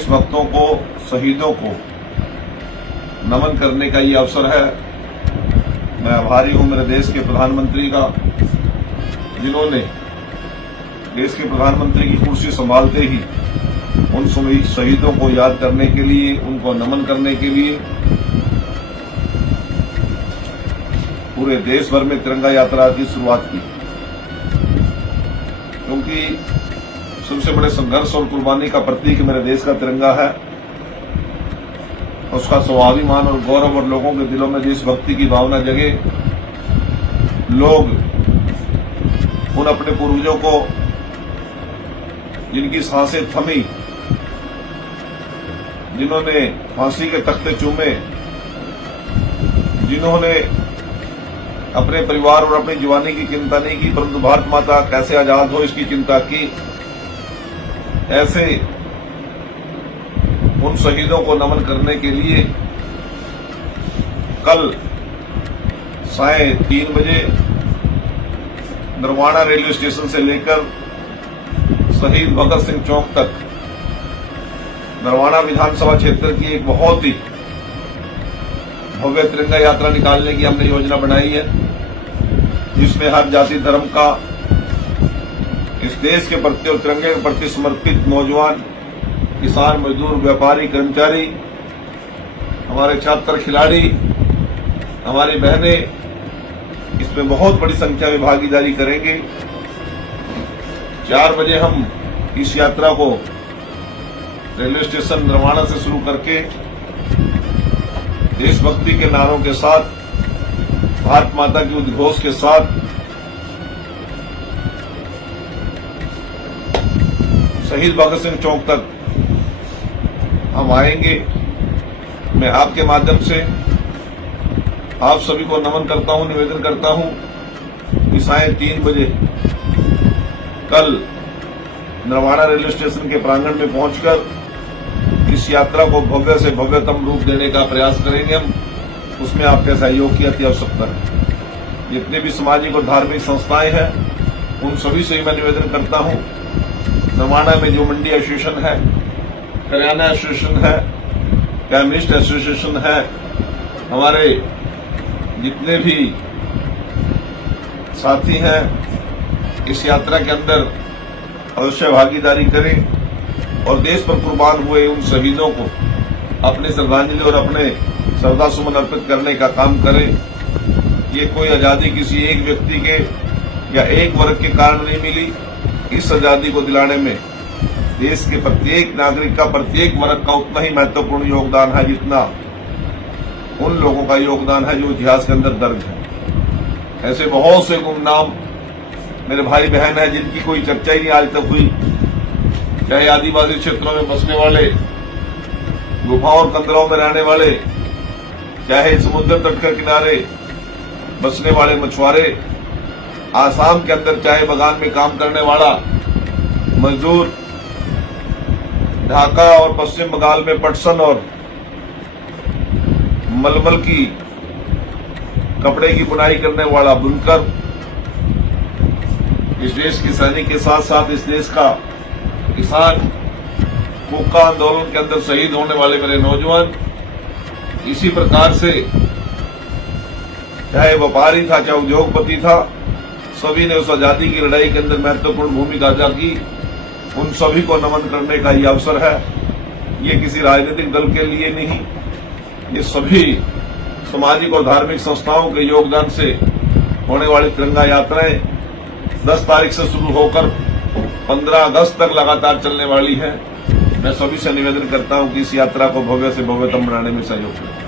देशभक्तों को, शहीदों को नमन करने का ये अवसर है। मैं आभारी हूं मेरे देश के प्रधानमंत्री का, जिन्होंने देश के प्रधानमंत्री की कुर्सी संभालते ही उन शहीदों को याद करने के लिए, उनको नमन करने के लिए पूरे देश भर में तिरंगा यात्रा की शुरुआत की। क्योंकि सबसे बड़े संघर्ष और कुर्बानी का प्रतीक मेरे देश का तिरंगा है। उसका स्वाभिमान और गौरव और लोगों के दिलों में देशभक्ति की भावना जगे। लोग उन अपने पूर्वजों को, जिनकी सांसें थमी, जिन्होंने फांसी के तख्ते चूमे, जिन्होंने अपने परिवार और अपनी जवानी की चिंता नहीं की परंतु भारत माता कैसे आजाद हो इसकी चिंता की, ऐसे उन शहीदों को नमन करने के लिए कल 3:30 बजे नरवाना रेलवे स्टेशन से लेकर शहीद भगत सिंह चौक तक नरवाना विधानसभा क्षेत्र की एक बहुत ही भव्य तिरंगा यात्रा निकालने की हमने योजना बनाई है, जिसमें हर जाति धर्म का, इस देश के प्रति और तिरंगे के प्रति समर्पित नौजवान, किसान, मजदूर, व्यापारी, कर्मचारी, हमारे छात्र, खिलाड़ी, हमारी बहनें इसमें बहुत बड़ी संख्या में भागीदारी करेंगे। 4 बजे हम इस यात्रा को रेलवे स्टेशन नरवाना से शुरू करके देशभक्ति के नारों के साथ, भारत माता के उद्घोष के साथ शहीद भगत सिंह चौक तक हम आएंगे। मैं आपके माध्यम से आप सभी को नमन करता हूं, निवेदन करता हूं कि 3:30 बजे कल नरवाना रेलवे स्टेशन के प्रांगण में पहुंचकर इस यात्रा को भव्य से भव्यतम रूप देने का प्रयास करेंगे हम। उसमें आपके सहयोग की अति आवश्यकता है। जितने भी सामाजिक और धार्मिक संस्थाएं हैं उन सभी से मैं निवेदन करता हूं, नरवाना में जो मंडी एसोसिएशन है, करियाना एसोसिएशन है, केमिस्ट एसोसिएशन है, हमारे जितने भी साथी हैं इस यात्रा के अंदर अवश्य भागीदारी करें और देश पर कुर्बान हुए उन शहीदों को अपनी श्रद्धांजलि और अपने श्रद्धा सुमन अर्पित करने का काम करें। ये कोई आजादी किसी एक व्यक्ति के या एक वर्ग के कारण नहीं मिली। इस आजादी को दिलाने में देश के प्रत्येक नागरिक का, प्रत्येक वर्ग का उतना ही महत्वपूर्ण योगदान है जितना उन लोगों का योगदान है जो इतिहास के अंदर दर्ज है। ऐसे बहुत से गुमनाम मेरे भाई बहन हैं जिनकी कोई चर्चा ही नहीं आज तक हुई, चाहे आदिवासी क्षेत्रों में बसने वाले, गुफाओं और कंदरों में रहने वाले, चाहे समुद्र तट के किनारे बसने वाले मछुआरे, आसाम के अंदर चाय बागान में काम करने वाला मजदूर, ढाका और पश्चिम बंगाल में पटसन और मलमल की कपड़े की बुनाई करने वाला बुनकर, इस देश के सैनिक के साथ साथ इस देश का किसान, कोका आंदोलन के अंदर शहीद होने वाले मेरे नौजवान, इसी प्रकार से चाहे व्यापारी था, चाहे उद्योगपति था, सभी ने उस आजादी की लड़ाई के अंदर महत्वपूर्ण भूमिका अदा की। उन सभी को नमन करने का ये अवसर है। ये किसी राजनीतिक दल के लिए नहीं, ये सभी सामाजिक और धार्मिक संस्थाओं के योगदान से होने वाली तिरंगा यात्राएं 10 तारीख से शुरू होकर 15 अगस्त तक लगातार चलने वाली है। मैं सभी से निवेदन करता हूं कि इस यात्रा को भव्य से भव्यतम बनाने में सहयोग करें।